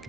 The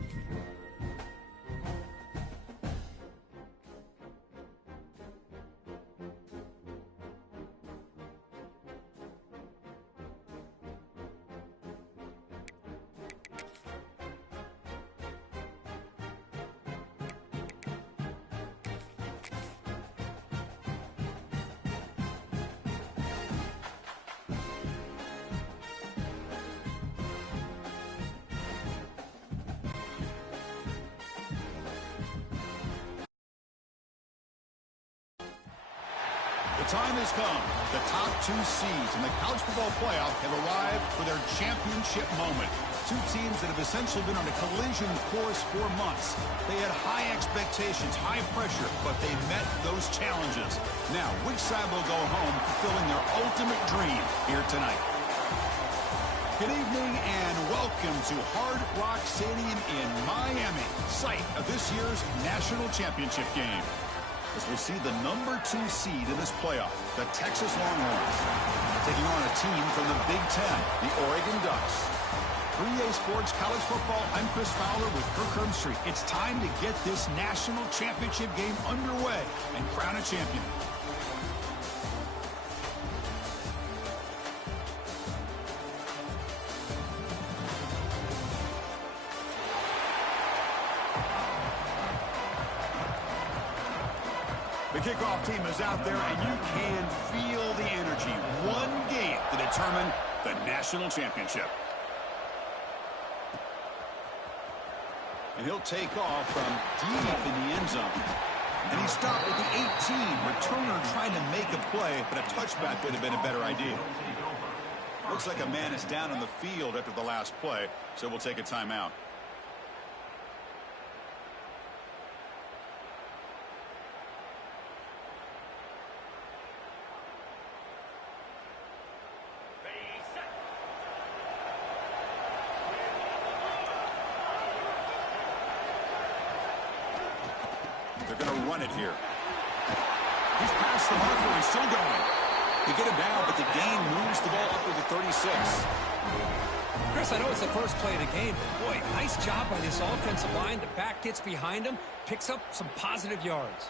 time has come. The top two seeds in the college football playoff have arrived for their championship moment. Two teams that have essentially been on a collision course for months. They had high expectations, high pressure, but they met those challenges. Now, which side will go home fulfilling their ultimate dream here tonight? Good evening and welcome to Hard Rock Stadium in Miami, site of this year's national championship game. As we'll see the #2 seed in this playoff, the Texas Longhorns, taking on a team from the Big Ten, the Oregon Ducks. For EA Sports College Football, I'm Chris Fowler with Kirk Herbstreit. It's time to get this national championship game underway and crown a champion. The kickoff team is out there, and you can feel the energy. One game to determine the national championship. And he'll take off from deep in the end zone. And he stopped at the 18. Returner trying to make a play, but a touchback would have been a better idea. Looks like a man is down on the field after the last play, so we'll take a timeout. They're going to run it here. He's past the marker. He's still going. They get him down, but the gain moves the ball up to the 36. Chris, I know it's the first play of the game, but boy, nice job by this offensive line. The back gets behind him, picks up some positive yards.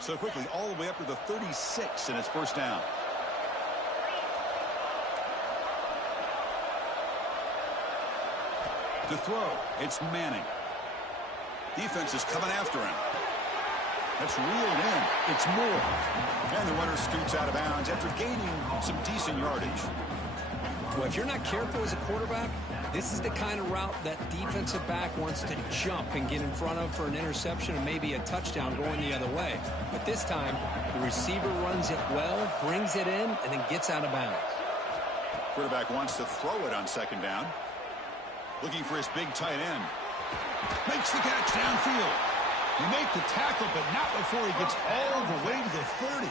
So quickly, all the way up to the 36, and it's first down. To throw, it's Manning. Defense is coming after him. That's reeled in. It's Moore. And the runner scoots out of bounds after gaining some decent yardage. Well, if you're not careful as a quarterback, this is the kind of route that defensive back wants to jump and get in front of for an interception and maybe a touchdown going the other way. But this time, the receiver runs it well, brings it in, and then gets out of bounds. Quarterback wants to throw it on second down. Looking for his big tight end. Makes the catch downfield. You make the tackle, but not before he gets all the way to the 30.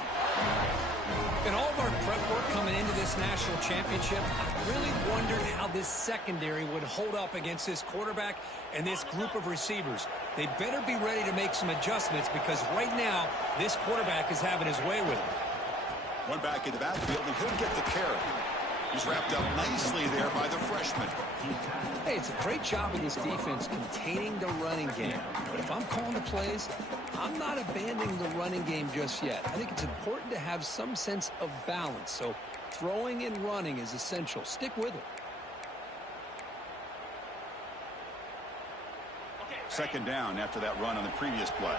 In all of our prep work coming into this national championship, I really wondered how this secondary would hold up against this quarterback and this group of receivers. They better be ready to make some adjustments because right now, this quarterback is having his way with him. One back in the backfield, and he'll get the carry. He's wrapped up nicely there by the freshman. Hey, it's a great job of this defense containing the running game. But if I'm calling the plays, I'm not abandoning the running game just yet. I think it's important to have some sense of balance. So throwing and running is essential. Stick with it. Second down after that run on the previous play.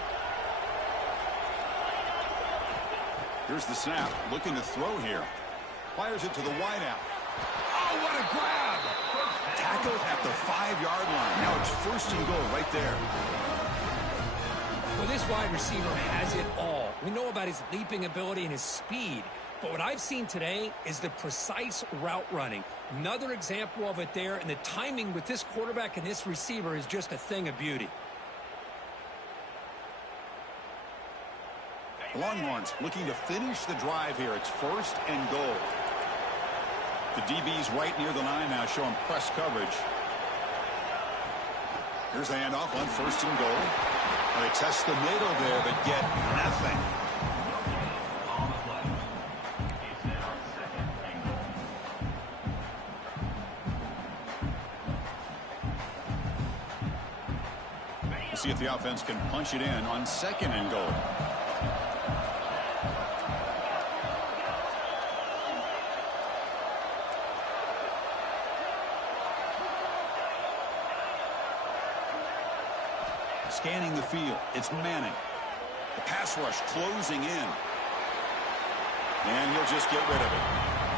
Here's the snap. Looking to throw here. Fires it to the wideout. Oh, what a grab! Tackled at the 5-yard line. Now it's first and goal right there. Well, this wide receiver has it all. We know about his leaping ability and his speed. But what I've seen today is the precise route running. Another example of it there. And the timing with this quarterback and this receiver is just a thing of beauty. Longhorns looking to finish the drive here. It's 1st and goal. The DB's right near the line now, showing press coverage. Here's the handoff on 1st and goal. They test the middle there, but get nothing. We'll see if the offense can punch it in on 2nd and goal. Scanning the field, it's Manning. The pass rush closing in. And he'll just get rid of it.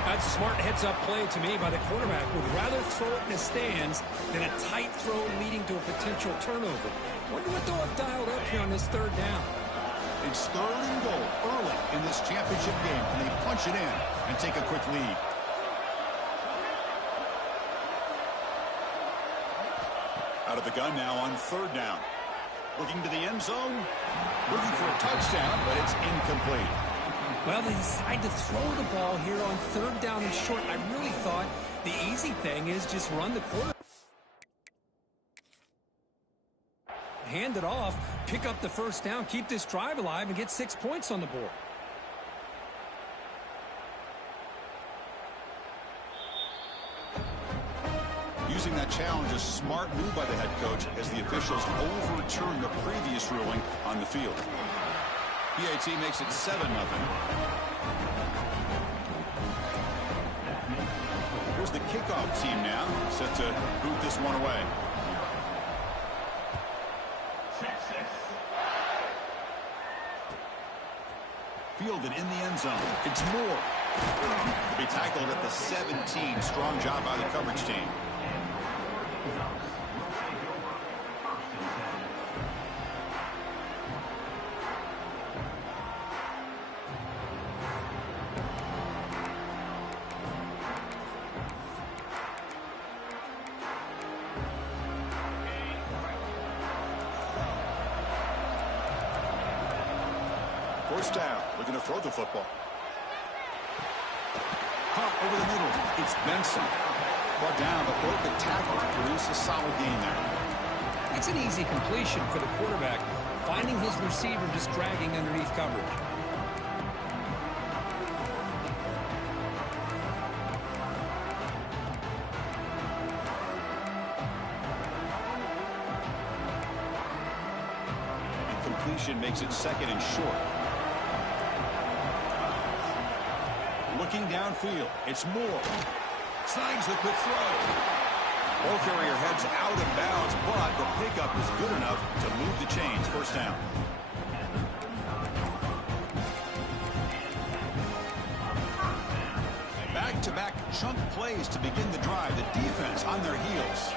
That's a smart heads-up play to me by the quarterback. Would rather throw it in the stands than a tight throw leading to a potential turnover. Wonder what they'll have dialed up here on this 3rd down. It's 3rd and goal early in this championship game, and they punch it in and take a quick lead. Out of the gun now on 3rd down. Looking to the end zone. Looking for a touchdown, but it's incomplete. Well, they decide to throw the ball here on 3rd down and short. I really thought the easy thing is just run the quarter. Hand it off, pick up the 1st down, keep this drive alive, and get 6 points on the board. Using that challenge, a smart move by the head coach as the officials overturn the previous ruling on the field. PAT makes it 7-0. Here's the kickoff team now, set to boot this one away. Fielded in the end zone. It's Moore. To be tackled at the 17. Strong job by the coverage team. First down, looking to throw the football. Pop over the middle. It's Benson. Brought down, but broke the tackle to produce a solid gain there. It's an easy completion for the quarterback, finding his receiver just dragging underneath coverage. Completion makes it 2nd and short. Looking downfield, it's Moore. Signs the quick throw. Ball carrier heads out of bounds, but the pickup is good enough to move the chains. 1st down. Back-to-back chunk plays to begin the drive. The defense on their heels.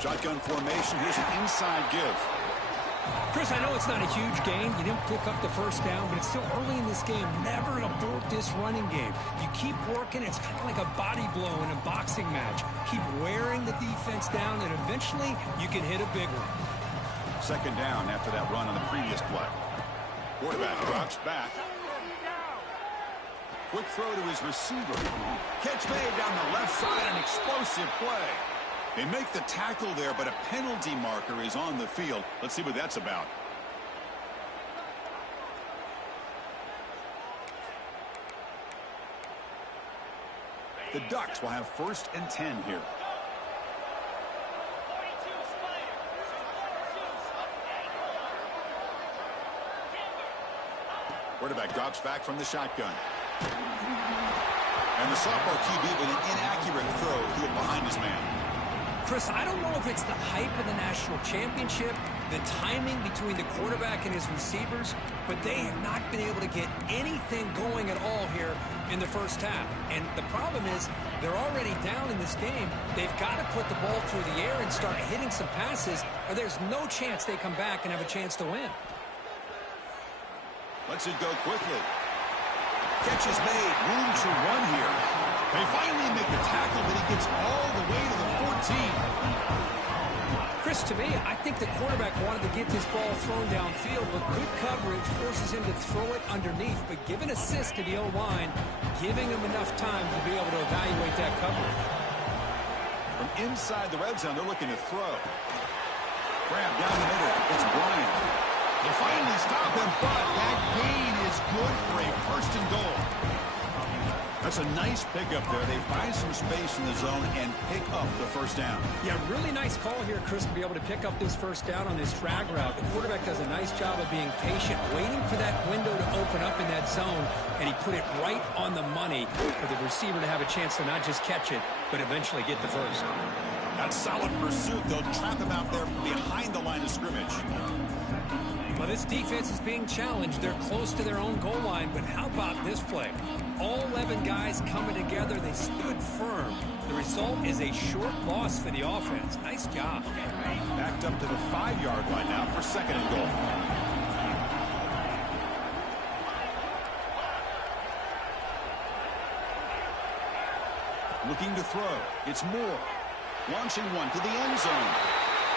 Shotgun formation. Here's an inside give. Chris, I know it's not a huge gain. You didn't pick up the 1st down, but it's still early in this game. Never abort this running game. You keep working. It's kind of like a body blow in a boxing match. Keep wearing the defense down, and eventually you can hit a big one. 2nd down after that run on the previous play. Quarterback drops back. Quick throw to his receiver. Catch made down the left side, an explosive play. They make the tackle there, but a penalty marker is on the field. Let's see what that's about. The Ducks will have 1st and 10 here. Quarterback drops back from the shotgun. And the sophomore QB with an inaccurate throw threw it behind his man. Chris, I don't know if it's the hype of the national championship, the timing between the quarterback and his receivers, but they have not been able to get anything going at all here in the 1st half. And the problem is they're already down in this game. They've got to put the ball through the air and start hitting some passes, or there's no chance they come back and have a chance to win. Lets it go quickly. Catch is made. Room to run here. They finally make the tackle, but he gets all the way to the 14. Chris, to me, I think the quarterback wanted to get this ball thrown downfield, but good coverage forces him to throw it underneath. But give an assist to the O-line, giving him enough time to be able to evaluate that coverage. From inside the red zone, they're looking to throw. Grab down the middle. It's Bryant. They finally stop him, but that gain is good for a first and goal. That's a nice pickup there. They find some space in the zone and pick up the first down. Yeah, really nice call here, Chris, to be able to pick up this first down on this drag route. The quarterback does a nice job of being patient, waiting for that window to open up in that zone, and he put it right on the money for the receiver to have a chance to not just catch it, but eventually get the first. That solid pursuit. They'll trap him out there behind the line of scrimmage. Well, this defense is being challenged. They're close to their own goal line, but how about this play? All 11 guys coming together. They stood firm. The result is a short loss for the offense. Nice job. Backed up to the 5-yard line now for second and goal. Looking to throw. It's Moore. Launching one to the end zone.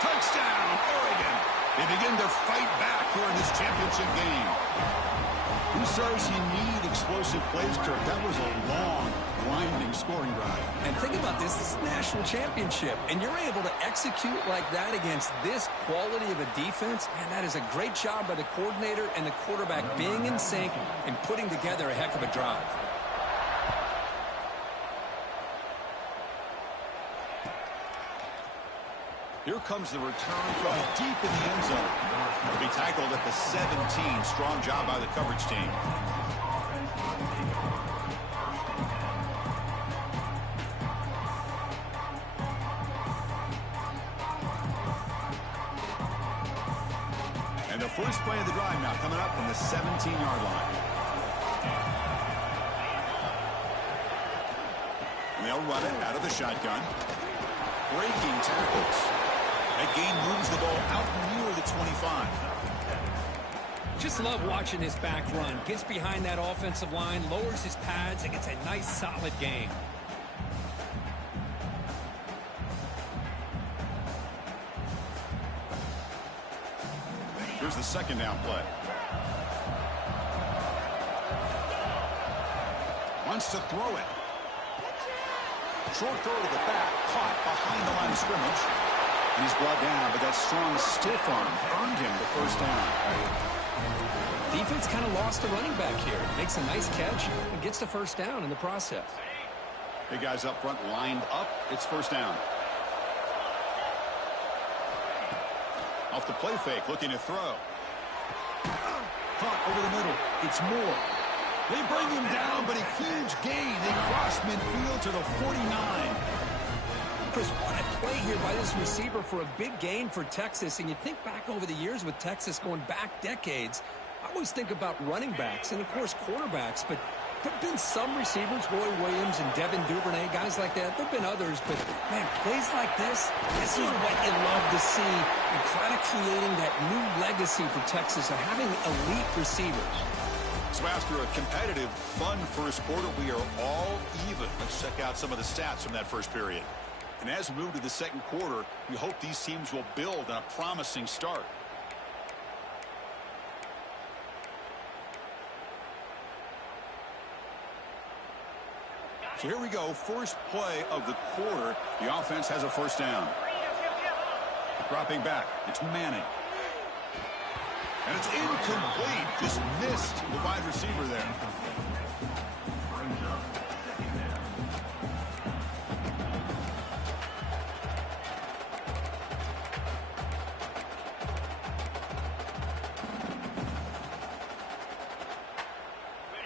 Touchdown, Oregon. They begin to fight back here in this championship game. Who says you need explosive plays, Kirk? That was a long, grinding scoring drive. And think about this. This is a national championship, and you're able to execute like that against this quality of a defense. Man, that is a great job by the coordinator and the quarterback being in sync and putting together a heck of a drive. Here comes the return from deep in the end zone. He'll be tackled at the 17. Strong job by the coverage team. And the first play of the drive now coming up from the 17-yard line. And they'll run it out of the shotgun. Breaking tackles. That gain moves the ball out near the 25. Just love watching this back run. Gets behind that offensive line, lowers his pads, and gets a nice, solid gain. Here's the second down play. Wants to throw it. Short throw to the back, caught behind the line of scrimmage. And he's brought down, but that strong stiff arm earned him the first down. Defense kind of lost the running back here. Makes a nice catch and gets the first down in the process. Big guys up front lined up. It's first down. Off the play fake, looking to throw. Caught over the middle. It's Moore. They bring him down, but a huge gain. They cross midfield to the 49. Chris, what a play here by this receiver for a big gain for Texas. And you think back over the years with Texas going back decades, I always think about running backs and, of course, quarterbacks. But there have been some receivers, Roy Williams and Devin Duvernay, guys like that. There have been others. But, man, plays like this is what you love to see. And kind of creating that new legacy for Texas of having elite receivers. So after a competitive, fun first quarter, we are all even. Let's check out some of the stats from that first period. And as we move to the second quarter, we hope these teams will build on a promising start. So here we go. First play of the quarter. The offense has a first down. Dropping back. It's Manning. And it's incomplete. Just missed the wide receiver there.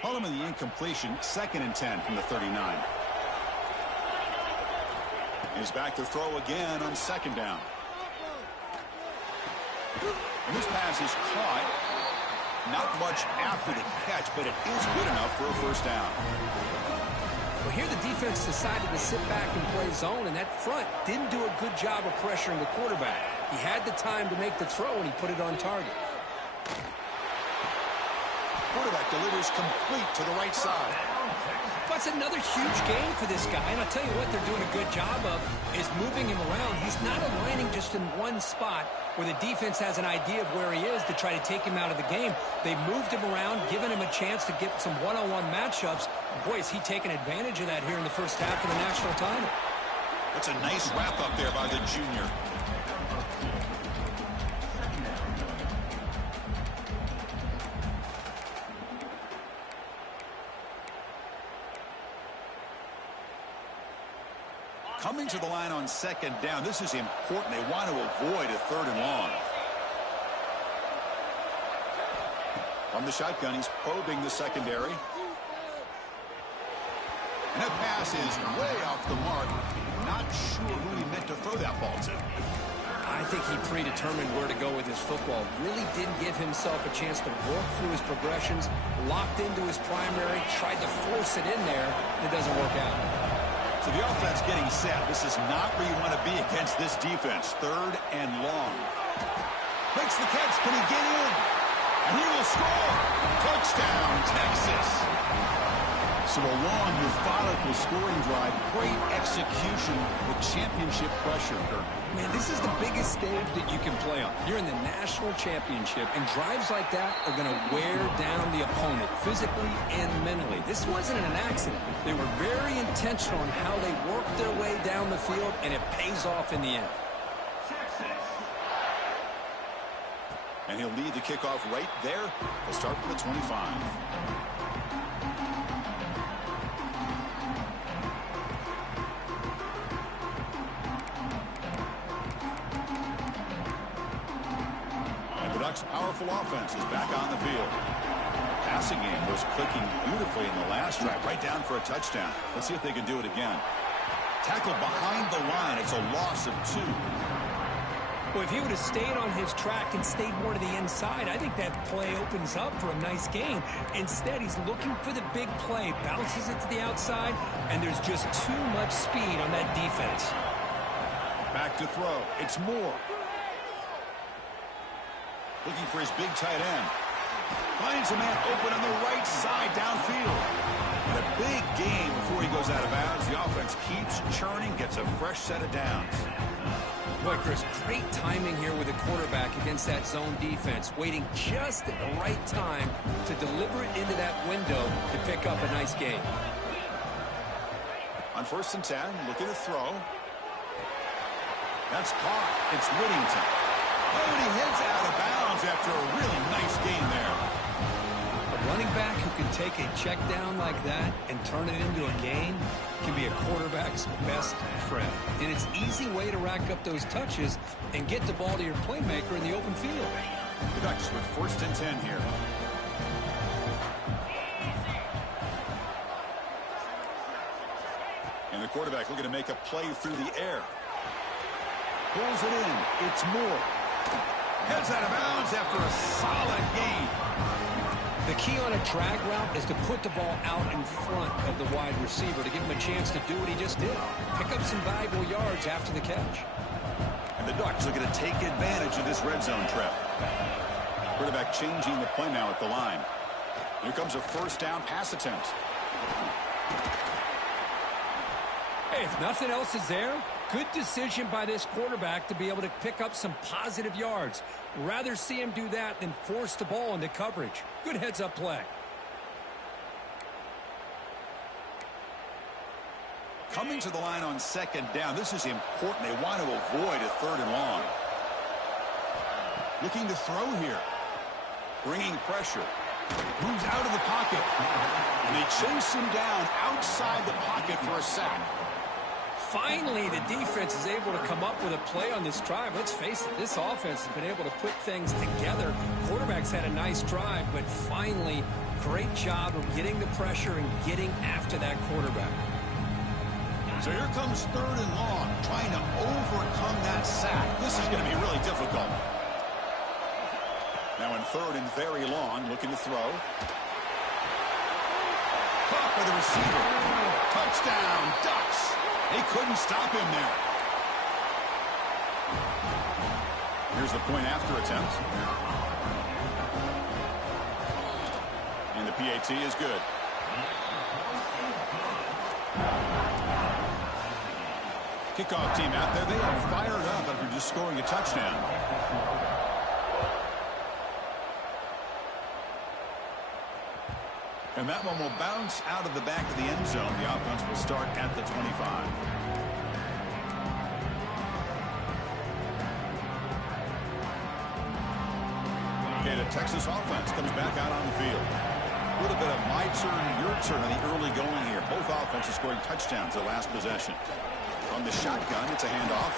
Following the incompletion, 2nd and 10 from the 39. He's back to throw again on second down. And this pass is caught. Not much after the catch, but it is good enough for a first down. Well, here the defense decided to sit back and play zone, and that front didn't do a good job of pressuring the quarterback. He had the time to make the throw, and he put it on target. quarterback delivers complete to the right side. That's another huge gain for this guy, and I'll tell you what they're doing a good job of is moving him around. He's not aligning just in one spot where the defense has an idea of where he is to try to take him out of the game. They moved him around, giving him a chance to get some one-on-one matchups. Boy, is he taking advantage of that here in the first half of the national title. That's a nice wrap-up there by the junior. Coming to the line on second down. This is important. They want to avoid a third and long. From the shotgun, he's probing the secondary. And that pass is way off the mark. Not sure who he meant to throw that ball to. I think he predetermined where to go with his football. Really didn't give himself a chance to work through his progressions. Locked into his primary. Tried to force it in there. It doesn't work out. So the offense getting set. This is not where you want to be against this defense. Third and long. Makes the catch. Can he get in? And he will score. Touchdown, Texas. So a long, methodical scoring drive. Great execution with championship pressure. Man, this is the biggest stage that you can play on. You're in the national championship, and drives like that are going to wear down the opponent physically and mentally. This wasn't an accident. They were very intentional on how they worked their way down the field, and it pays off in the end. And he'll lead the kickoff right there. He'll start from the 25. Powerful offense is back on the field. Passing game was clicking beautifully in the last drive, right down for a touchdown. Let's see if they can do it again. Tackled behind the line. It's a loss of 2. Well, if he would have stayed on his track and stayed more to the inside, I think that play opens up for a nice gain. Instead, he's looking for the big play, bounces it to the outside, and there's just too much speed on that defense. Back to throw. It's Moore. Looking for his big tight end. Finds a man open on the right side downfield. And a big gain before he goes out of bounds. The offense keeps churning, gets a fresh set of downs. Boy, Chris, great timing here with the quarterback against that zone defense. Waiting just at the right time to deliver it into that window to pick up a nice gain. On 1st and 10, looking to throw. That's caught. It's Whittington. Oh, and he heads out of bounds after a really nice gain there. A running back who can take a check down like that and turn it into a gain can be a quarterback's best friend. And it's an easy way to rack up those touches and get the ball to your playmaker in the open field. The Ducks with 1st and 10 here. And the quarterback looking to make a play through the air. Pulls it in. It's Moore. Heads out of bounds after a solid gain. The key on a drag route is to put the ball out in front of the wide receiver to give him a chance to do what he just did. Pick up some valuable yards after the catch. And the Ducks looking to take advantage of this red zone trap. Quarterback changing the play now at the line. Here comes a 1st down pass attempt. Hey, if nothing else is there, good decision by this quarterback to be able to pick up some positive yards. Rather see him do that than force the ball into coverage. Good heads-up play. Coming to the line on 2nd down. This is important. They want to avoid a 3rd and long. Looking to throw here. Bringing pressure. Moves out of the pocket. And they chase him down outside the pocket for a sack. Finally, the defense is able to come up with a play on this drive. Let's face it, this offense has been able to put things together. Quarterback's had a nice drive, but finally, great job of getting the pressure and getting after that quarterback. So here comes 3rd and long, trying to overcome that sack. This is going to be really difficult. Now in 3rd and very long, looking to throw. Caught by the receiver. Touchdown, Ducks. They couldn't stop him there. Here's the point after attempt. PAT is good. Kickoff team out there. They are fired up after just scoring a touchdown. And that one will bounce out of the back of the end zone. The offense will start at the 25. Okay, the Texas offense comes back out on the field. A little bit of my turn, your turn on the early going here. Both offenses scoring touchdowns their last possession. On the shotgun, it's a handoff.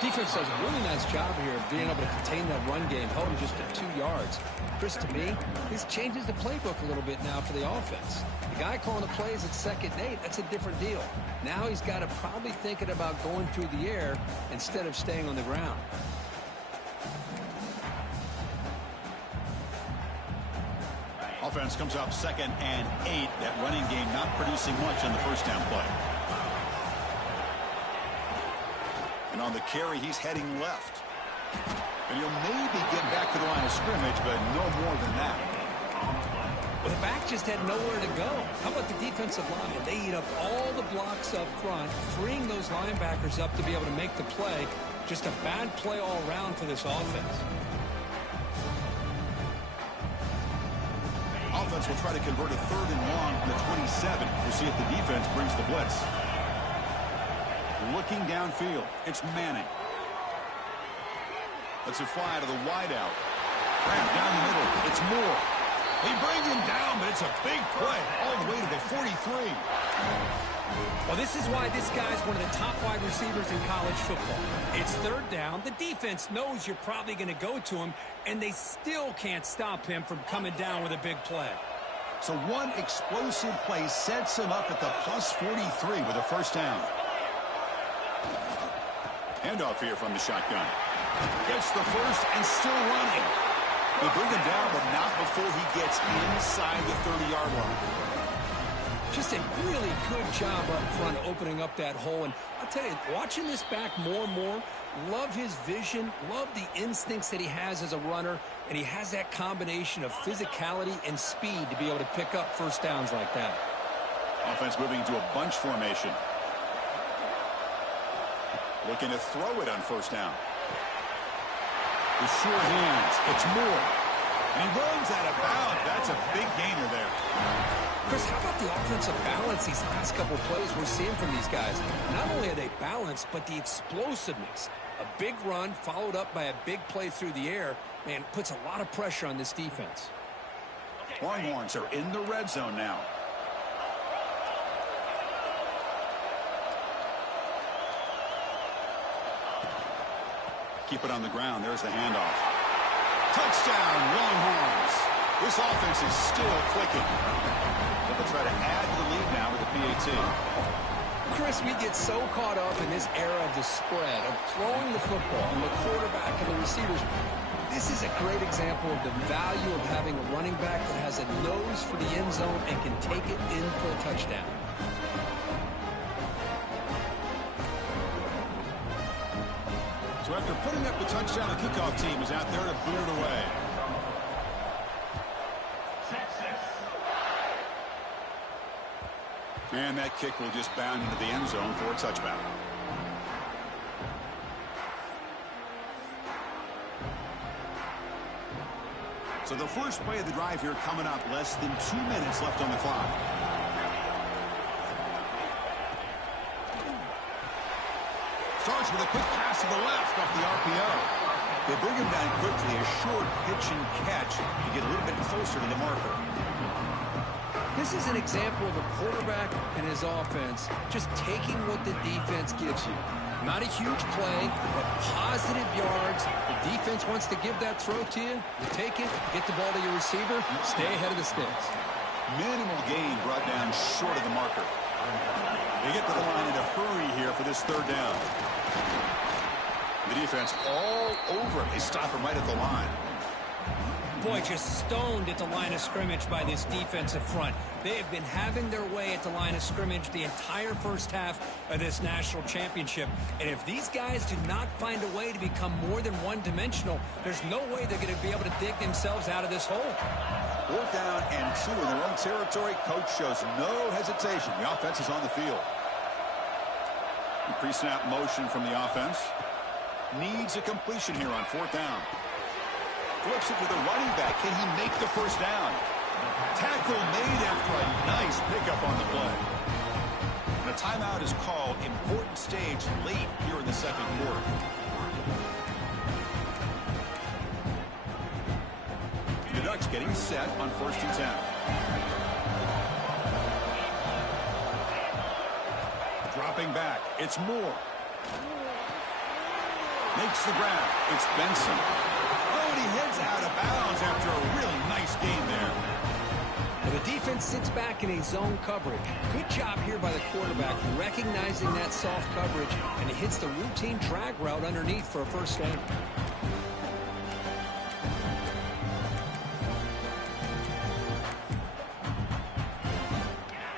Defense does a really nice job here of being able to contain that run game, held him just at 2 yards. Chris, to me, this changes the playbook a little bit now for the offense. The guy calling the plays at 2nd and 8, that's a different deal. Now he's got to probably thinking about going through the air instead of staying on the ground. Offense comes up 2nd and 8. That running game not producing much on the first down play. And on the carry, he's heading left. And he'll maybe get back to the line of scrimmage, but no more than that. Well, the back just had nowhere to go. How about the defensive line? They eat up all the blocks up front, freeing those linebackers up to be able to make the play. Just a bad play all around for this offense. Offense will try to convert a 3rd and long from the 27. We'll see if the defense brings the blitz. Looking downfield, it's Manning. Let's it fly to the wideout. Wrapped down the middle, it's Moore. They bring him down, but it's a big play all the way to the 43. Well, this is why this guy's one of the top wide receivers in college football. It's 3rd down. The defense knows you're probably going to go to him, and they still can't stop him from coming down with a big play. So one explosive play sets him up at the plus 43 with a first down. Handoff here from the shotgun. Gets the first and still running. They bring him down, but not before he gets inside the 30-yard line. Just a really good job up front opening up that hole. And I'll tell you, watching this back more and more, love his vision, love the instincts that he has as a runner, and he has that combination of physicality and speed to be able to pick up first downs like that. Offense moving to a bunch formation. Looking to throw it on first down. The sure hands. It's Moore. And he runs out of bounds. That's a big gainer there. Chris, how about the offensive balance these last couple of plays we're seeing from these guys? Not only are they balanced, but the explosiveness. A big run followed up by a big play through the air, man, puts a lot of pressure on this defense. Longhorns are in the red zone now. Keep it on the ground. There's the handoff. Touchdown, Longhorns. This offense is still clicking. They'll try to add the lead now with the PAT. Chris, we get so caught up in this era of the spread, of throwing the football and the quarterback and the receivers. This is a great example of the value of having a running back that has a nose for the end zone and can take it in for a touchdown. So after putting up the touchdown, the kickoff team is out there to boot it away. And that kick will just bound into the end zone for a touchback. So the first play of the drive here coming up, less than 2 minutes left on the clock. Starts with a quick pass to the left off the RPO. They bring him down quickly, a short pitch and catch to get a little bit closer to the marker. This is an example of a quarterback and his offense just taking what the defense gives you. Not a huge play, but positive yards. The defense wants to give that throw to you. You take it, get the ball to your receiver, stay ahead of the sticks. Minimal gain brought down short of the marker. They get to the line in a hurry here for this third down. The defense all over it. They stop him right at the line. Boy, just stoned at the line of scrimmage by this defensive front. They have been having their way at the line of scrimmage the entire first half of this national championship. And if these guys do not find a way to become more than one-dimensional, there's no way they're going to be able to dig themselves out of this hole. 4th down and 2 in their own territory. Coach shows no hesitation. The offense is on the field. Pre-snap motion from the offense. Needs a completion here on 4th down. Flips it to the running back. Can he make the first down? Tackle made after a nice pickup on the play. And a timeout is called. Important stage late here in the second quarter. The Ducks getting set on 1st and 10. Dropping back. It's Moore. Makes the grab. It's Benson. Oh, and he heads out of bounds after a really nice game there. Well, the defense sits back in a zone coverage. Good job here by the quarterback recognizing that soft coverage, and he hits the routine drag route underneath for a first down.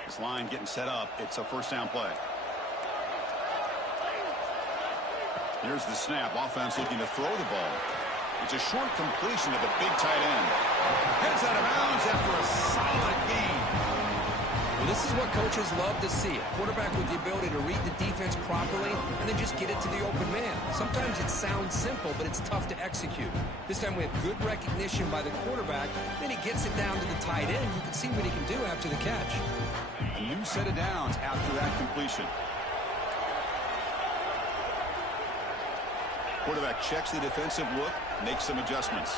This line getting set up. It's a first down play. Here's the snap. Offense looking to throw the ball. It's a short completion to the big tight end. Heads out of bounds after a solid game. Well, this is what coaches love to see. A quarterback with the ability to read the defense properly and then just get it to the open man. Sometimes it sounds simple, but it's tough to execute. This time we have good recognition by the quarterback. Then he gets it down to the tight end. You can see what he can do after the catch. A new set of downs after that completion. Quarterback checks the defensive look, makes some adjustments.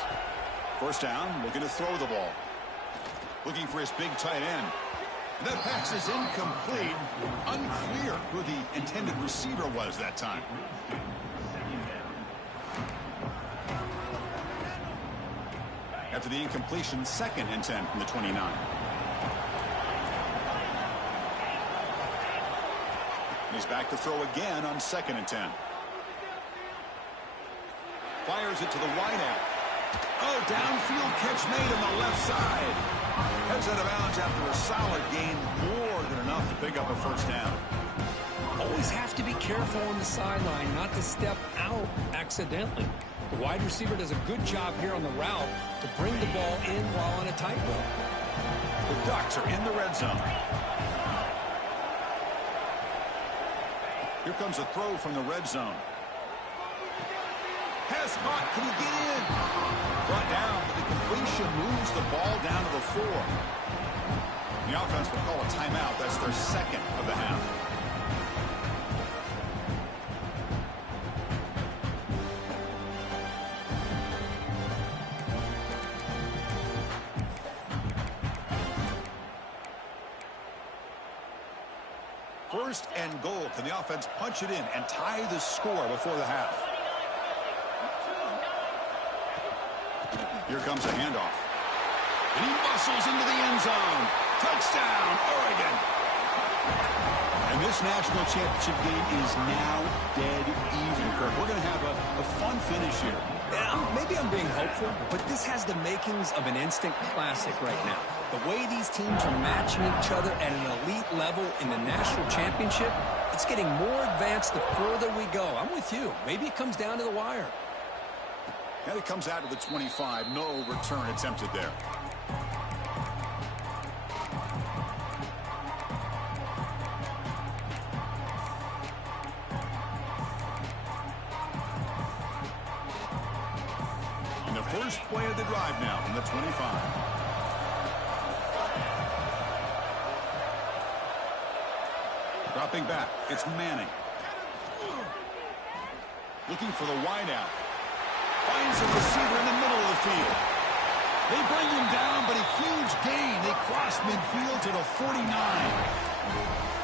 First down, looking to throw the ball. Looking for his big tight end. That pass is incomplete. Unclear who the intended receiver was that time. After the incompletion, 2nd and 10 from the 29. He's back to throw again on 2nd and 10. Fires it to the wideout. Oh, downfield catch made on the left side. Heads out of bounds after a solid gain, more than enough to pick up a first down. Always have to be careful on the sideline not to step out accidentally. The wide receiver does a good job here on the route to bring the ball in while on a tightrope. The Ducks are in the red zone. Here comes a throw from the red zone. Pass caught. Can he get in? Brought down, but the completion moves the ball down to the 4. The offense will call a timeout. That's their 2nd of the half. First and goal. Can the offense punch it in and tie the score before the half? Here comes a handoff. And he bustles into the end zone. Touchdown, Oregon. And this national championship game is now dead even, Kirk. We're going to have a fun finish here. Yeah, maybe I'm being hopeful, but this has the makings of an instant classic right now. The way these teams are matching each other at an elite level in the national championship, it's getting more advanced the further we go. I'm with you. Maybe it comes down to the wire. And it comes out to the 25. No return attempted there. And the first play of the drive now from the 25. Dropping back. It's Manning. Looking for the wideout. Finds a receiver in the middle of the field. They bring him down, but a huge gain. They cross midfield to the 49.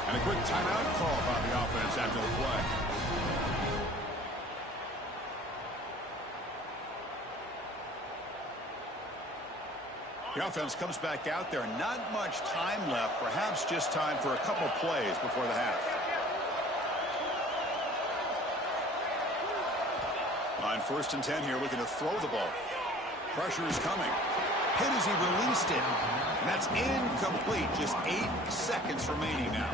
And a quick timeout call by the offense after the play. The offense comes back out there. Not much time left. Perhaps just time for a couple plays before the half. On 1st and 10 here, looking to throw the ball. Pressure is coming. Hit as he released it. And that's incomplete. Just 8 seconds remaining now.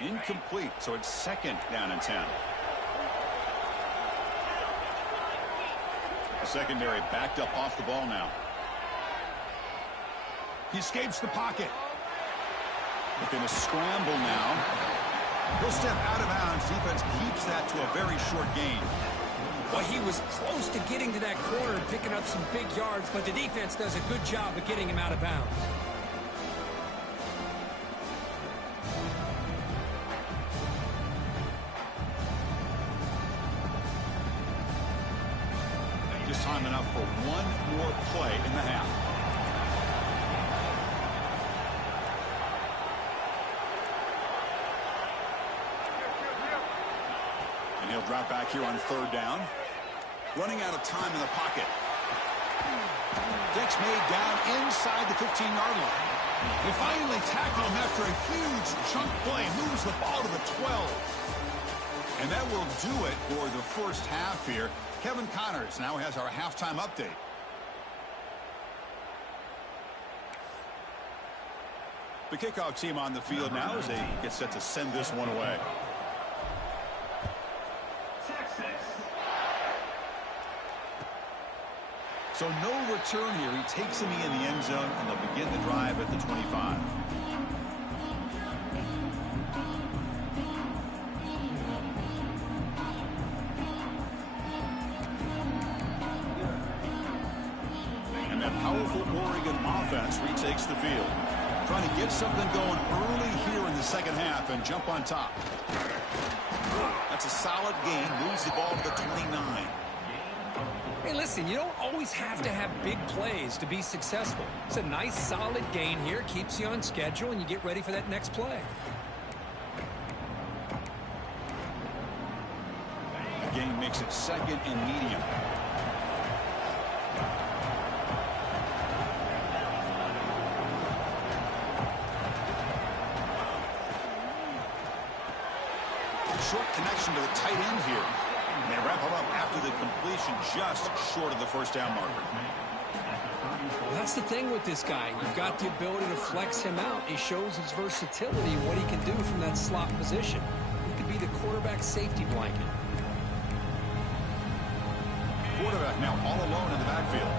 Incomplete, so it's 2nd down and 10. The secondary backed up off the ball now. He escapes the pocket. Looking to scramble now. He'll step out of bounds. Defense keeps that to a very short gain. Well, he was close to getting to that corner and picking up some big yards, but the defense does a good job of getting him out of bounds. Just time enough for one more play in the half. And he'll drop back here on 3rd down. Running out of time in the pocket. Deck's made down inside the 15-yard line. They finally tackle him after a huge chunk play. Moves the ball to the 12. And that will do it for the first half here. Kevin Connors now has our halftime update. The kickoff team on the field now as they get set to send this one away. So no return here. He takes him in the end zone, and they'll begin the drive at the 25. And that powerful Oregon offense retakes the field. Trying to get something going early here in the second half and jump on top. That's a solid gain. Moves the ball to the 29. Hey, listen, you don't always have to have big plays to be successful. It's a nice, solid gain here. Keeps you on schedule, and you get ready for that next play. The gain makes it 2nd and medium. Short connection to the tight end here. And they wrap him up after the completion just short of the first down marker. Well, that's the thing with this guy. You've got the ability to flex him out. He shows his versatility, what he can do from that slot position. He could be the quarterback safety blanket. Quarterback now all alone in the backfield.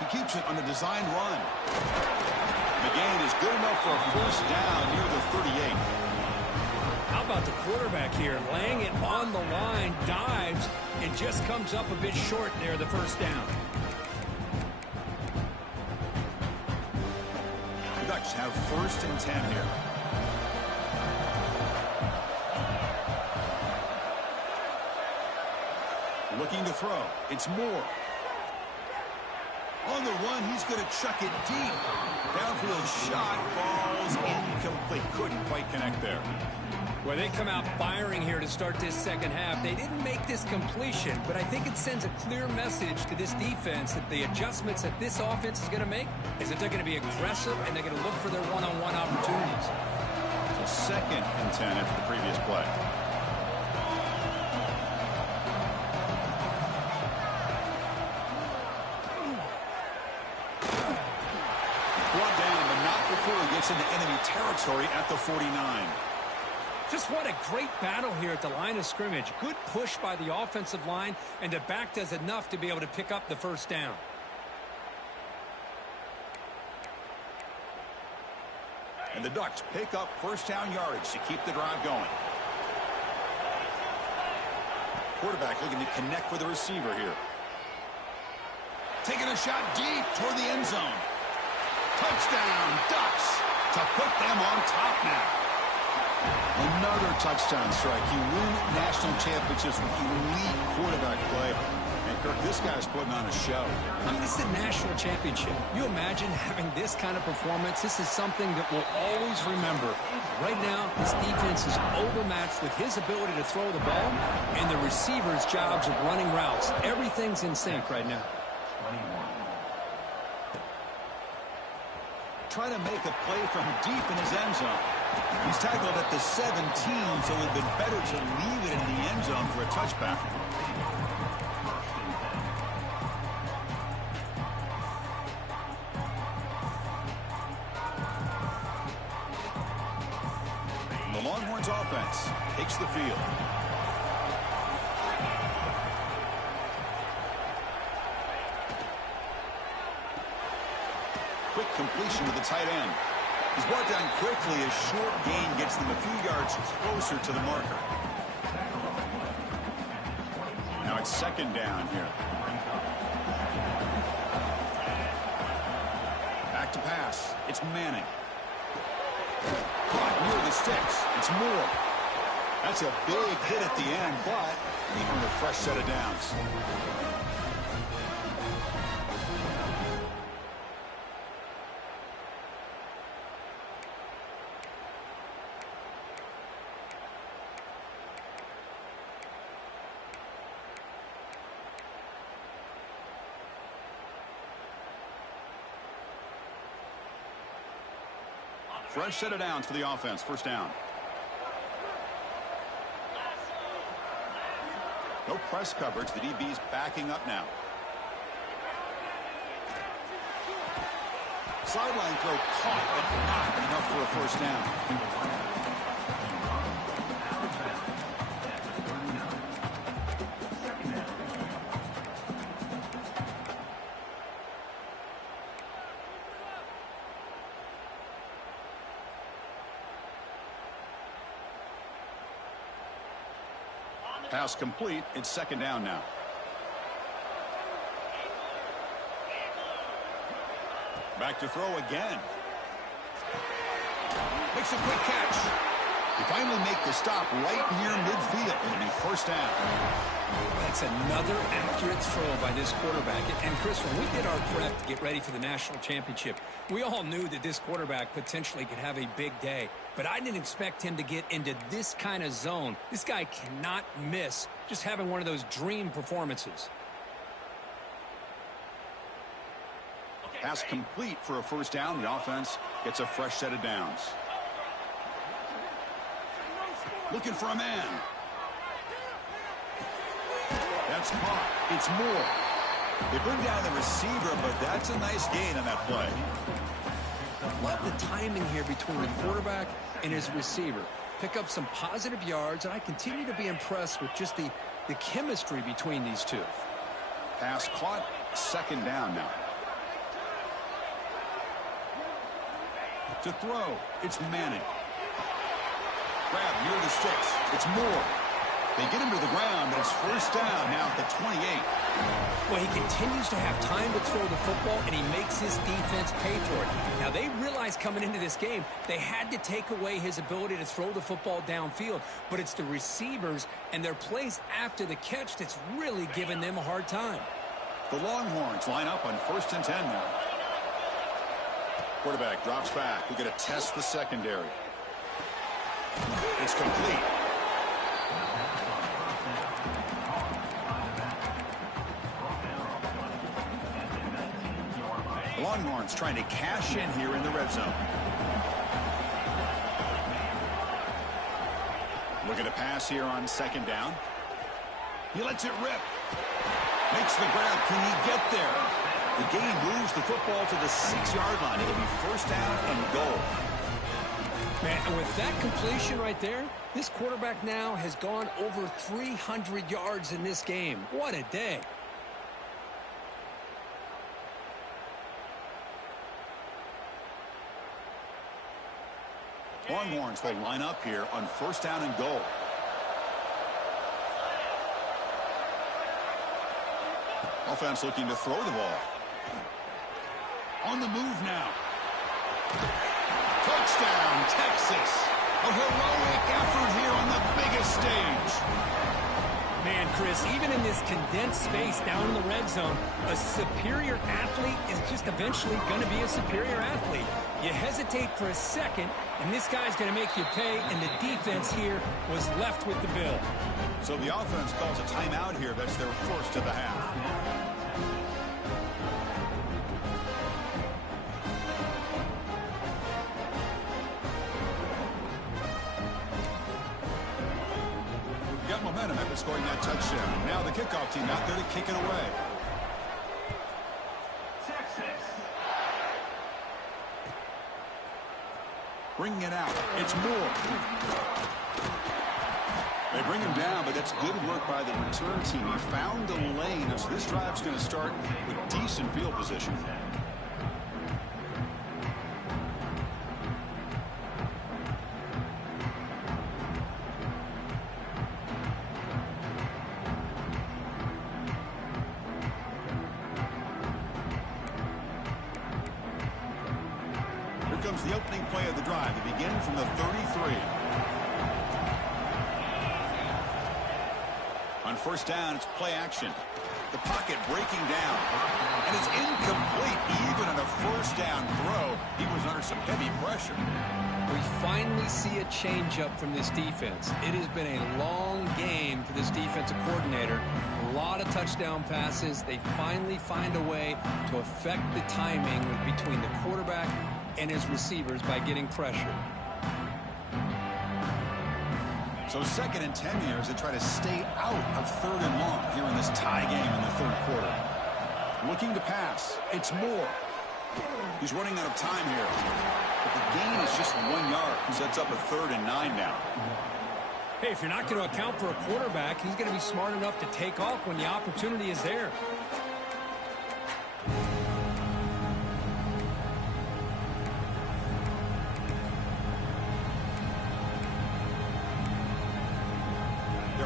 He keeps it on the design run. The gain is good enough for a first down near the 38. How about the quarterback here, laying it on the line, dives, and just comes up a bit short there, the first down. The Ducks have 1st and 10 here. Looking to throw. It's Moore. On the run, he's going to chuck it deep. Downfield shot falls incomplete. Couldn't quite connect there. Well, they come out firing here to start this second half. They didn't make this completion, but I think it sends a clear message to this defense that the adjustments that this offense is going to make is that they're going to be aggressive and they're going to look for their one-on-one opportunities. So 2nd and 10 after the previous play. Brought down, but not before he gets into enemy territory at the 49. Just what a great battle here at the line of scrimmage. Good push by the offensive line, and the back does enough to be able to pick up the first down. And the Ducks pick up first down yardage to keep the drive going. Quarterback looking to connect with the receiver here. Taking a shot deep toward the end zone. Touchdown, Ducks, to put them on top now. Another touchdown strike. You win national championships with elite quarterback play. And, Kirk, this guy's putting on a show. I mean, this is a national championship. You imagine having this kind of performance? This is something that we'll always remember. Right now, this defense is overmatched with his ability to throw the ball and the receiver's jobs of running routes. Everything's in sync right now. Trying to make a play from deep in his end zone. He's tackled at the 17, so it would have been better to leave it in the end zone for a touchback. The Longhorns offense takes the field. Quick completion to the tight end. He's brought down quickly. A short gain gets them a few yards closer to the marker. Now it's second down here. Back to pass. It's Manning. Caught near the sticks. It's Moore. That's a big hit at the end, but he earned a fresh set of downs. Fresh set of downs for the offense. First down. No press coverage. The DB's backing up now. Sideline throw caught, but not enough for a first down. Pass complete. It's second down now. Back to throw again. Makes a quick catch. They finally make the stop right near midfield. It'll be first down. That's another accurate throw by this quarterback. And Chris, when we did our prep to get ready for the national championship, we all knew that this quarterback potentially could have a big day. But I didn't expect him to get into this kind of zone. This guy cannot miss just having one of those dream performances. Pass complete for a first down. The offense gets a fresh set of downs. Looking for a man. That's caught. It's Moore. They bring down the receiver, but that's a nice gain on that play. Love the timing here between the quarterback and his receiver. Pick up some positive yards, and I continue to be impressed with just the chemistry between these two. Pass caught. Second down now. To throw, it's Manning. Grab near the sticks. It's Moore. They get him to the ground, but it's first down now at the 28. Well, he continues to have time to throw the football, and he makes his defense pay for it. Now, they realized coming into this game, they had to take away his ability to throw the football downfield, but it's the receivers and their plays after the catch that's really giving them a hard time. The Longhorns line up on 1st and 10 now. Quarterback drops back. We're going to test the secondary. It's complete. The Longhorns trying to cash in here in the red zone. Looking to pass here on second down. He lets it rip. Makes the grab. Can he get there? The game moves the football to the 6-yard line. It'll be first down and goal. Man, and with that completion right there, this quarterback now has gone over 300 yards in this game. What a day. Longhorns will line up here on first down and goal. Offense looking to throw the ball. On the move now. Touchdown, Texas. A heroic effort here on the biggest stage. Man, Chris, even in this condensed space down in the red zone, a superior athlete is just eventually going to be a superior athlete. You hesitate for a second, and this guy's going to make you pay, and the defense here was left with the bill. So the offense calls a timeout here. That's their first of the half. Got momentum after scoring that touchdown. Now the kickoff team out there to kick it away. Bringing it out. It's Moore. They bring him down, but that's good work by the return team. He found a lane, so this drive's going to start with decent field position. Here comes the opening play of the drive. They begin from the 33. On first down, it's play action. The pocket breaking down. And it's incomplete. Even on a first down throw, he was under some heavy pressure. We finally see a change-up from this defense. It has been a long game for this defensive coordinator. A lot of touchdown passes. They finally find a way to affect the timing between the quarterback and his receivers by getting pressure. So 2nd and 10 years, they try to stay out of 3rd and long here in this tie game in the 3rd quarter. Looking to pass. It's Moore. He's running out of time here. But the gain is just 1 yard. Sets up a 3rd and 9 now. Hey, if you're not going to account for a quarterback, he's going to be smart enough to take off when the opportunity is there.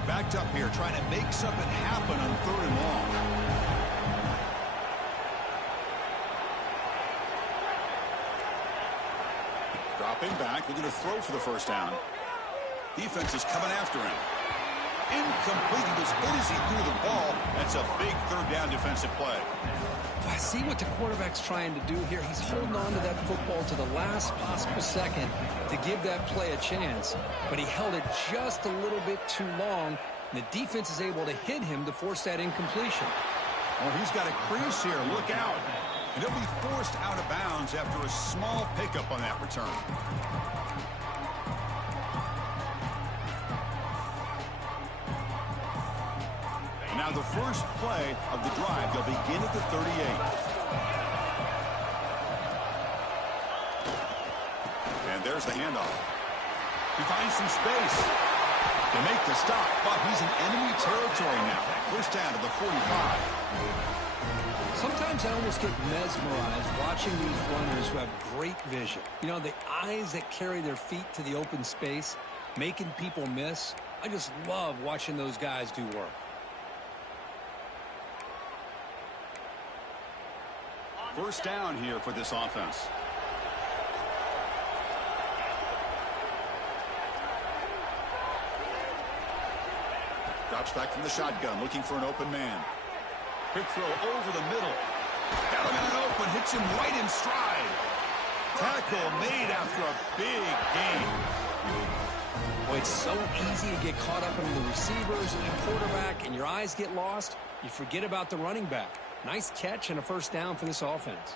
Backed up here, trying to make something happen on 3rd and long. Dropping back, looking to throw for the first down. Defense is coming after him. Incomplete. He was good as he threw the ball. That's a big 3rd down defensive play. I see what the quarterback's trying to do here. He's holding on to that football to the last possible second to give that play a chance. But he held it just a little bit too long, and the defense is able to hit him to force that incompletion. Well, he's got a crease here. Look out. And he'll be forced out of bounds after a small pickup on that return. Now the first play of the drive, they'll begin at the 38. And there's the handoff. He finds some space. They make the stop, but he's in enemy territory now. First down to the 45. Sometimes I almost get mesmerized watching these runners who have great vision. You know, the eyes that carry their feet to the open space, making people miss. I just love watching those guys do work. First down here for this offense. Drops back from the shotgun, looking for an open man. Quick throw over the middle. Got him in an open, hits him right in stride. Tackle made after a big gain. Boy, it's so easy to get caught up in the receivers and the quarterback, and your eyes get lost. You forget about the running back. Nice catch and a first down for this offense.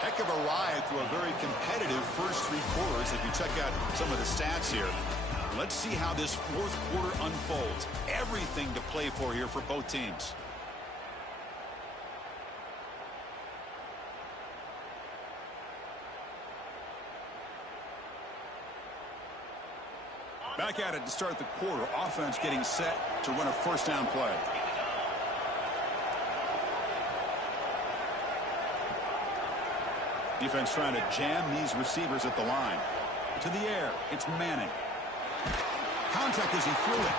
Heck of a ride through a very competitive first 3 quarters. If you check out some of the stats here, let's see how this 4th quarter unfolds. Everything to play for here for both teams. Back at it to start the quarter. Offense getting set to run a first down play. Defense trying to jam these receivers at the line. To the air, it's Manning. contact as he threw it.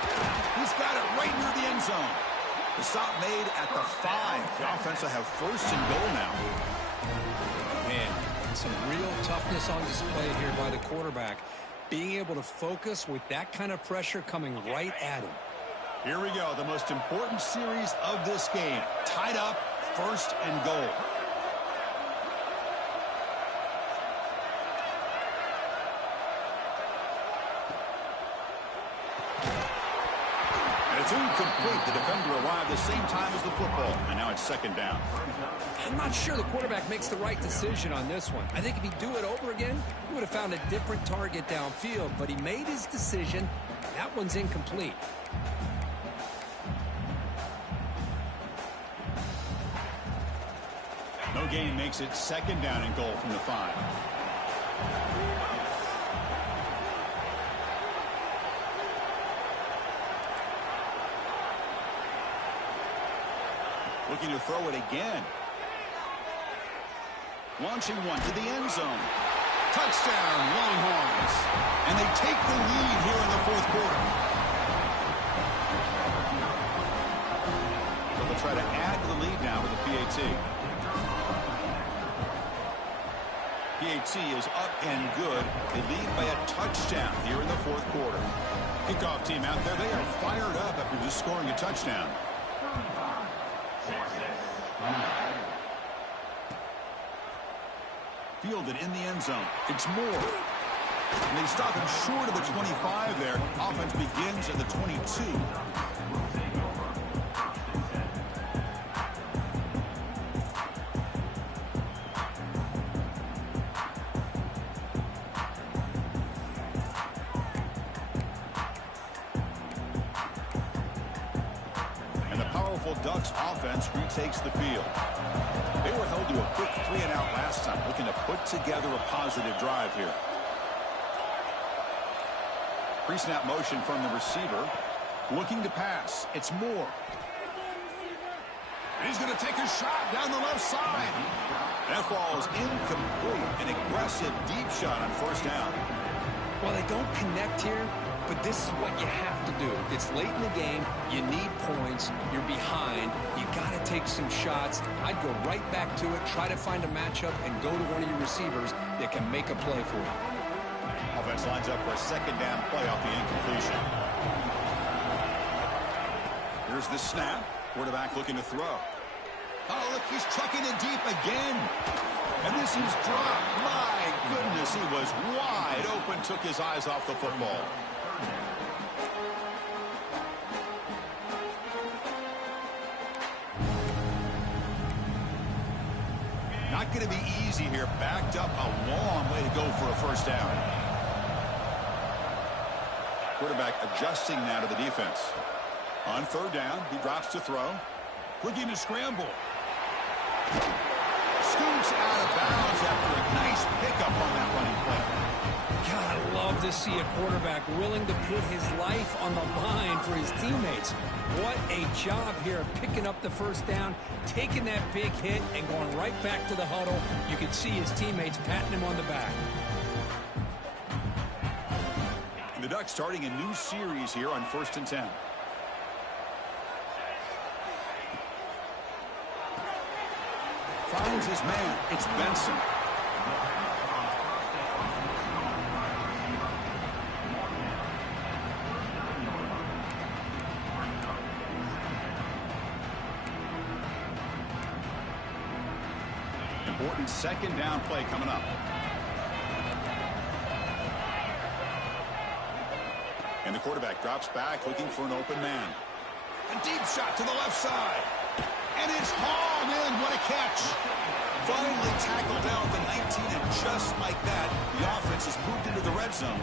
He's got it right near the end zone. The stop made at the 5. The offense will have first and goal now. Man, some real toughness on display here by the quarterback. Being able to focus with that kind of pressure coming right at him. Here we go, the most important series of this game. Tied up, first and goal. And it's incomplete. The defender arrived the same time as the football, and now it's second down. I'm not sure the quarterback makes the right decision on this one. I think if he'd do it over again, he would have found a different target downfield, but he made his decision. That one's incomplete. No gain makes it second down and goal from the 5. Looking to throw it again. Launching one to the end zone. Touchdown, Longhorns. And they take the lead here in the fourth quarter. So they'll try to add to the lead now with the PAT. PAT is up and good. They lead by a touchdown here in the fourth quarter. Kickoff team out there. They are fired up after just scoring a touchdown. Fielded in the end zone. It's Moore. And they stop him short of the 25 there. Offense begins at the 22. And the powerful Ducks offense retakes the field. They were held to a quick 3-and-out last time, looking to put together a positive drive here. Pre-snap motion from the receiver. Looking to pass. It's Moore. He's going to take a shot down the left side. That falls incomplete. An aggressive deep shot on first down. Well, they don't connect here, but this is what you have to do. It's late in the game. You need points. You're behind. You got to take some shots. I'd go right back to it, try to find a matchup, and go to one of your receivers that can make a play for you. Offense lines up for a second down play off the incompletion. Here's the snap. Quarterback looking to throw. Oh, look, he's trucking it deep again. And this is dropped. My goodness, he was wide open, took his eyes off the football. Not going to be easy here. Backed up a long way to go for a first down. Quarterback adjusting now to the defense. On third down, he drops to throw. Looking to scramble. Scoots out of bounds after a nice pickup on that running play. God, I love to see a quarterback willing to put his life on the line for his teammates. What a job here of picking up the first down, taking that big hit, and going right back to the huddle. You can see his teammates patting him on the back. And the Ducks starting a new series here on 1st and 10. Finds his man. It's Benson. Important second down play coming up. And the quarterback drops back looking for an open man. A deep shot to the left side. And it's hauled in. What a catch. Finally tackled down at the 19, and just like that, the offense has moved into the red zone.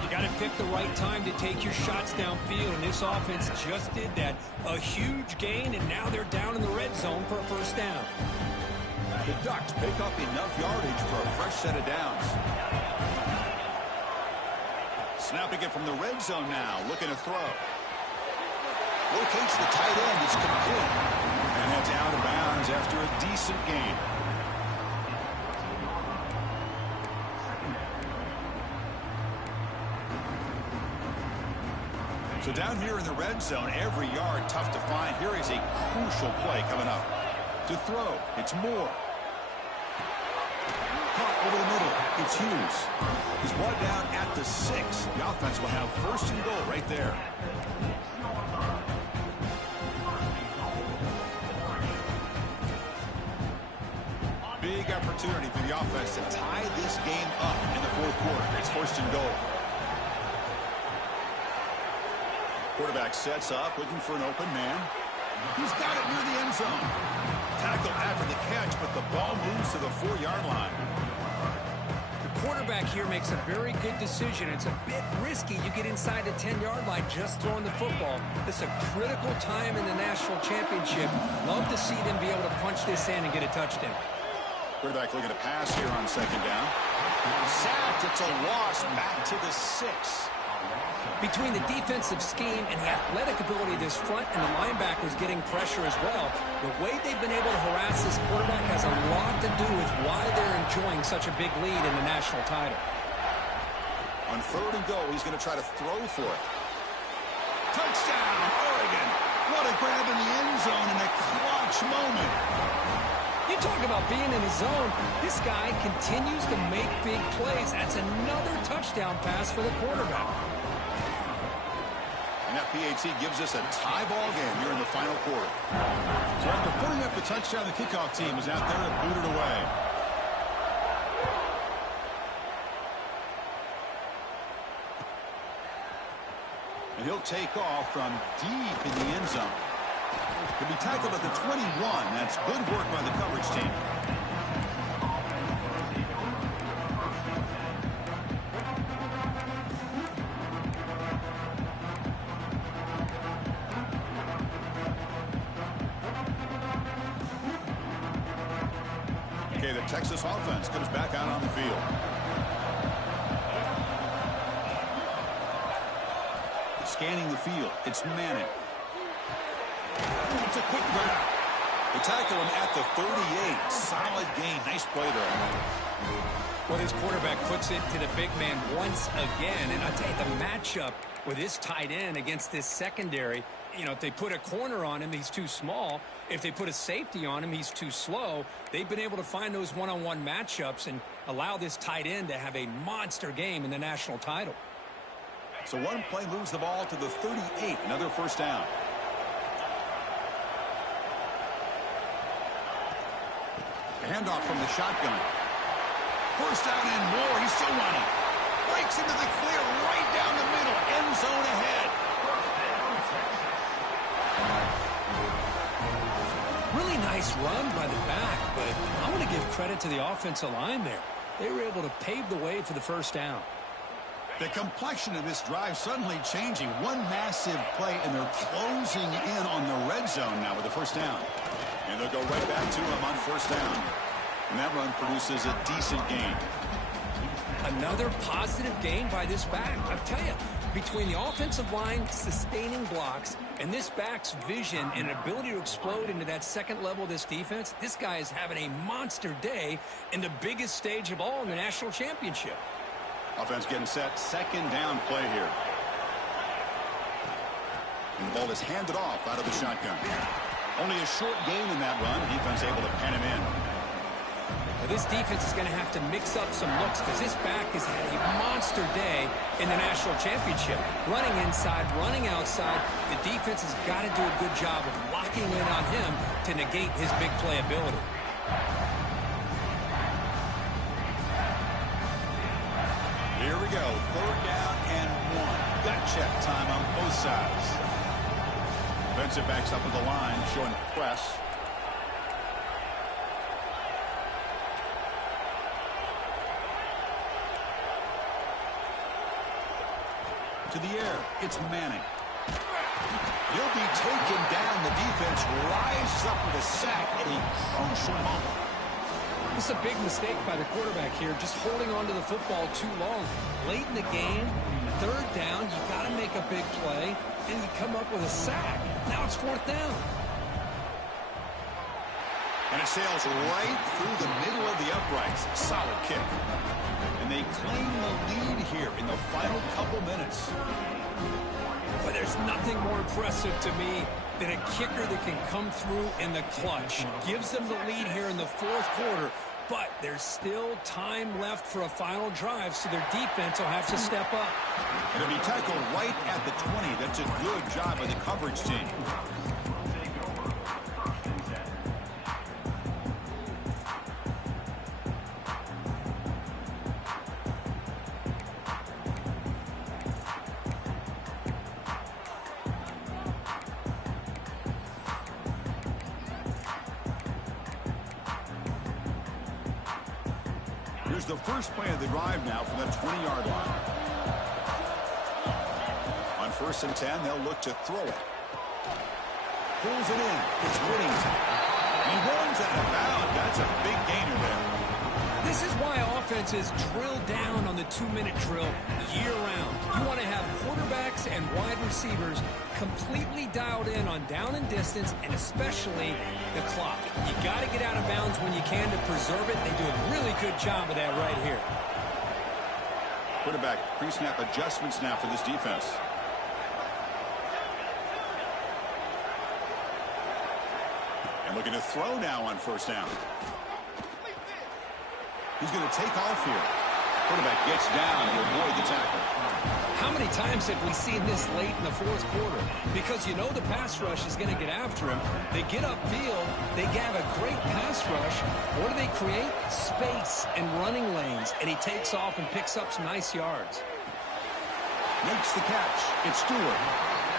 You got to pick the right time to take your shots downfield, and this offense just did that. A huge gain, and now they're down in the red zone for a first down. The Ducks pick up enough yardage for a fresh set of downs. Snapping it from the red zone now, looking to throw. Locates the tight end. It's complete. And that's out of bounds after a decent gain. So down here in the red zone, every yard tough to find. Here is a crucial play coming up. To throw, it's Moore. Caught over the middle, it's Hughes. He's brought down at the 6. The offense will have first and goal right there. Big opportunity for the offense to tie this game up in the fourth quarter. It's first and goal. Quarterback sets up, looking for an open man. He's got it near the end zone. Tackle after the catch, but the ball moves to the 4-yard line. The quarterback here makes a very good decision. It's a bit risky. You get inside the 10-yard line just throwing the football. This is a critical time in the national championship. Love to see them be able to punch this in and get a touchdown. Quarterback looking to pass here on second down. Sacked. It's a loss back to the 6. Between the defensive scheme and the athletic ability of this front and the linebackers getting pressure as well, the way they've been able to harass this quarterback has a lot to do with why they're enjoying such a big lead in the national title. On third and goal, he's going to try to throw for it. Touchdown, Oregon. What a grab in the end zone in a clutch moment. You talk about being in the zone. This guy continues to make big plays. That's another touchdown pass for the quarterback. And that PAT gives us a tie ball game here in the final quarter. So after putting up the touchdown, the kickoff team is out there and booted away. And he'll take off from deep in the end zone. He'll be tackled at the 21. That's good work by the coverage team. Okay, the Texas offense comes back out on the field. Scanning the field, it's Manning. It's a quick grab. They tackle him at the 38. Solid gain. Nice play there. Well, this quarterback puts it to the big man once again. And I'll tell you, the matchup with this tight end against this secondary, you know, if they put a corner on him, he's too small. If they put a safety on him, he's too slow. They've been able to find those one-on-one matchups and allow this tight end to have a monster game in the national title. So one play moves the ball to the 38. Another first down. The handoff from the shotgun. First down and more. He's still running. Breaks into the clear right down the middle. End zone ahead. Really nice run by the back, but I want to give credit to the offensive line there. They were able to pave the way for the first down. The complexion of this drive suddenly changing. One massive play, and they're closing in on the red zone now with the first down. And they'll go right back to him on first down. And that run produces a decent gain. Another positive gain by this back. I tell you, between the offensive line sustaining blocks and this back's vision and ability to explode into that second level of this defense, this guy is having a monster day in the biggest stage of all in the national championship. Offense getting set. Second down play here. And the ball is handed off out of the shotgun. Only a short gain in that run. Defense able to pen him in. Well, this defense is going to have to mix up some looks because this back has had a monster day in the national championship. Running inside, running outside. The defense has got to do a good job of locking in on him to negate his big play ability. Here we go. Third down and one. Gut check time on both sides. Defensive backs up with the line, showing press. To the air, it's Manning. He'll be taken down. The defense rises up with a sack at a crucial moment. This is a big mistake by the quarterback here, just holding on to the football too long. Late in the game, third down, you got to make a big play, and you come up with a sack. Now it's fourth down. And it sails right through the middle of the uprights. Solid kick. And they claim the lead here in the final couple minutes. But there's nothing more impressive to me than a kicker that can come through in the clutch. Gives them the lead here in the fourth quarter, but there's still time left for a final drive, so their defense will have to step up. It'll be tackled right at the 20. That's a good job by the coverage team. Here's the first play of the drive now from the 20-yard line. On 1st and 10, they'll look to throw it. Pulls it in. It's Whittington. He runs out of bounds. That's a big gainer there. This is why offenses drill down on the 2-minute drill year-round. You want to have quarterbacks and wide receivers completely dialed in on down and distance, and especially the clock. You got to get out of bounds when you can to preserve it. They do a really good job of that right here. Quarterback pre-snap adjustments now for this defense. And looking to throw now on 1st down. He's going to take off here. Quarterback gets down to avoid the tackle. How many times have we seen this late in the fourth quarter? Because you know the pass rush is going to get after him. They get upfield. They have a great pass rush. What do they create? Space and running lanes. And he takes off and picks up some nice yards. Makes the catch. It's Stewart.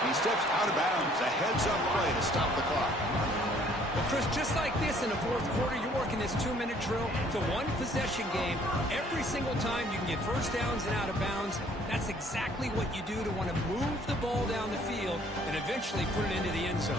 He steps out of bounds. A heads-up play to stop the clock. Well, Chris, just like this in the fourth quarter, you're working this 2-minute drill. It's a one-possession game. Every single time you can get first downs and out of bounds. That's exactly what you do to want to move the ball down the field and eventually put it into the end zone.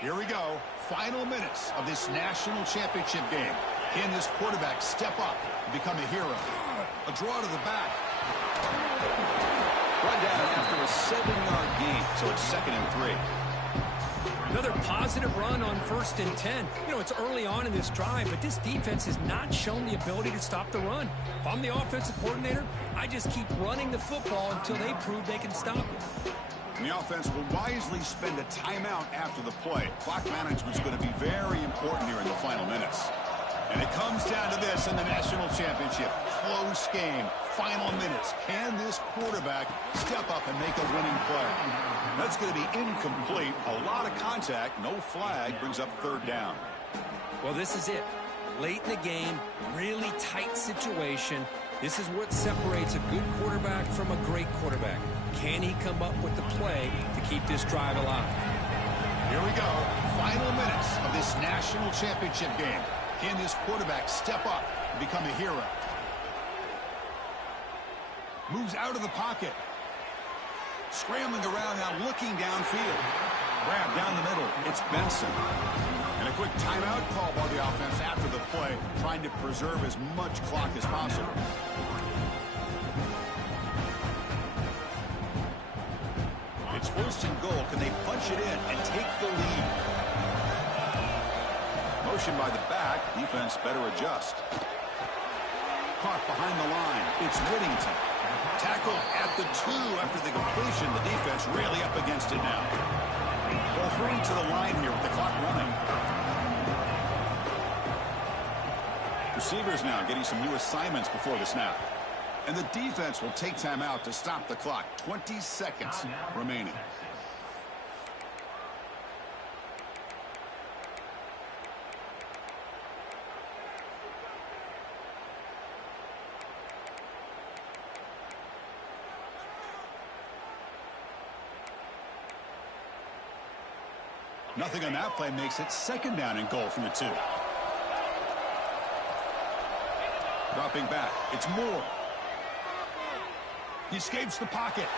Here we go. Final minutes of this national championship game. Can this quarterback step up and become a hero? A draw to the back. Run down after a 7-yard gain, so it's 2nd and 3. Another positive run on 1st and 10. You know, it's early on in this drive, but this defense has not shown the ability to stop the run. If I'm the offensive coordinator, I just keep running the football until they prove they can stop it. And the offense will wisely spend a timeout after the play. Clock management is going to be very important here in the final minutes. And it comes down to this in the national championship. Close game, final minutes. Can this quarterback step up and make a winning play? That's going to be incomplete. A lot of contact, no flag, brings up 3rd down. Well, this is it. Late in the game, really tight situation. This is what separates a good quarterback from a great quarterback. Can he come up with the play to keep this drive alive? Here we go. Final minutes of this national championship game. Can this quarterback step up and become a hero? Moves out of the pocket. Scrambling around now, looking downfield. Grab down the middle. It's Benson. And a quick timeout call by the offense after the play, trying to preserve as much clock as possible. It's 1st and goal. Can they punch it in and take the lead? Motion by the back. Defense better adjust. Caught behind the line. It's Whittington. Tackled at the 2 after the completion. The defense really up against it now. They'll hurry to the line here with the clock running. Receivers now getting some new assignments before the snap. And the defense will take time out to stop the clock. 20 seconds remaining. Nothing on that play makes it 2nd down and goal from the 2. Dropping back. It's Moore. He escapes the pocket.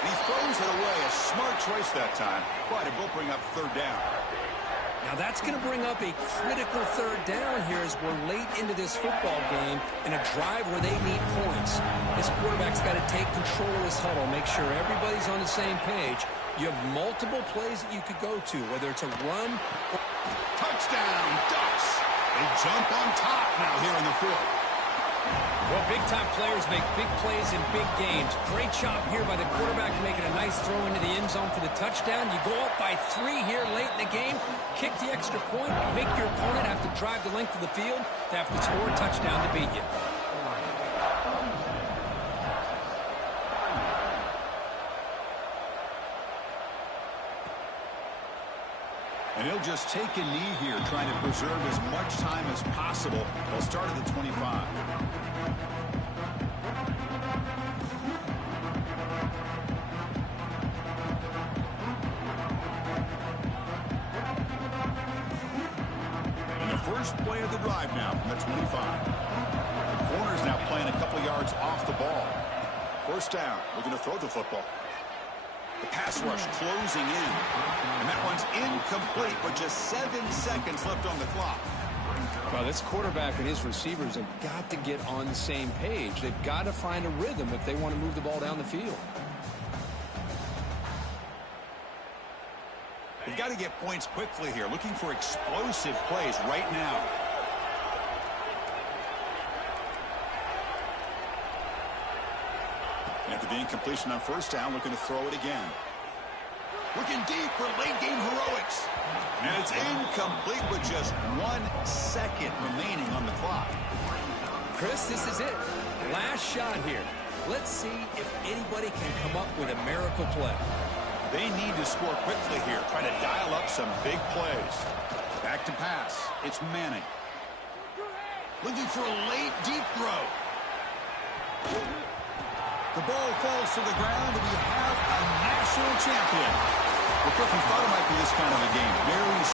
And he throws it away. A smart choice that time. But it will bring up 3rd down. Now that's going to bring up a critical third down here as we're late into this football game in a drive where they need points. This quarterback's got to take control of this huddle, make sure everybody's on the same page. You have multiple plays that you could go to, whether it's a run or... Touchdown, Ducks. They jump on top now here in the fourth. Well, big-time players make big plays in big games. Great job here by the quarterback making a nice throw into the end zone for the touchdown. You go up by 3 here late in the game, kick the extra point, make your opponent have to drive the length of the field to have to score a touchdown to beat you. And he'll just take a knee here, trying to preserve as much time as possible. They'll start at the 25. And the first play of the drive now from the 25. The corner's now playing a couple yards off the ball. First down, looking to throw the football. The pass rush closing in. And that one's incomplete with just 7 seconds left on the clock. Well, this quarterback and his receivers have got to get on the same page. They've got to find a rhythm if they want to move the ball down the field. They've got to get points quickly here, looking for explosive plays right now. After the incompletion on first down, looking to throw it again. Looking deep for late-game heroics. And it's incomplete with just 1 second remaining on the clock. Chris, this is it. Last shot here. Let's see if anybody can come up with a miracle play. They need to score quickly here, try to dial up some big plays. Back to pass. It's Manning. Looking for a late, deep throw. The ball falls to the ground, and we have a national champion. Well, Cliff, we thought it might be this kind of a game. Very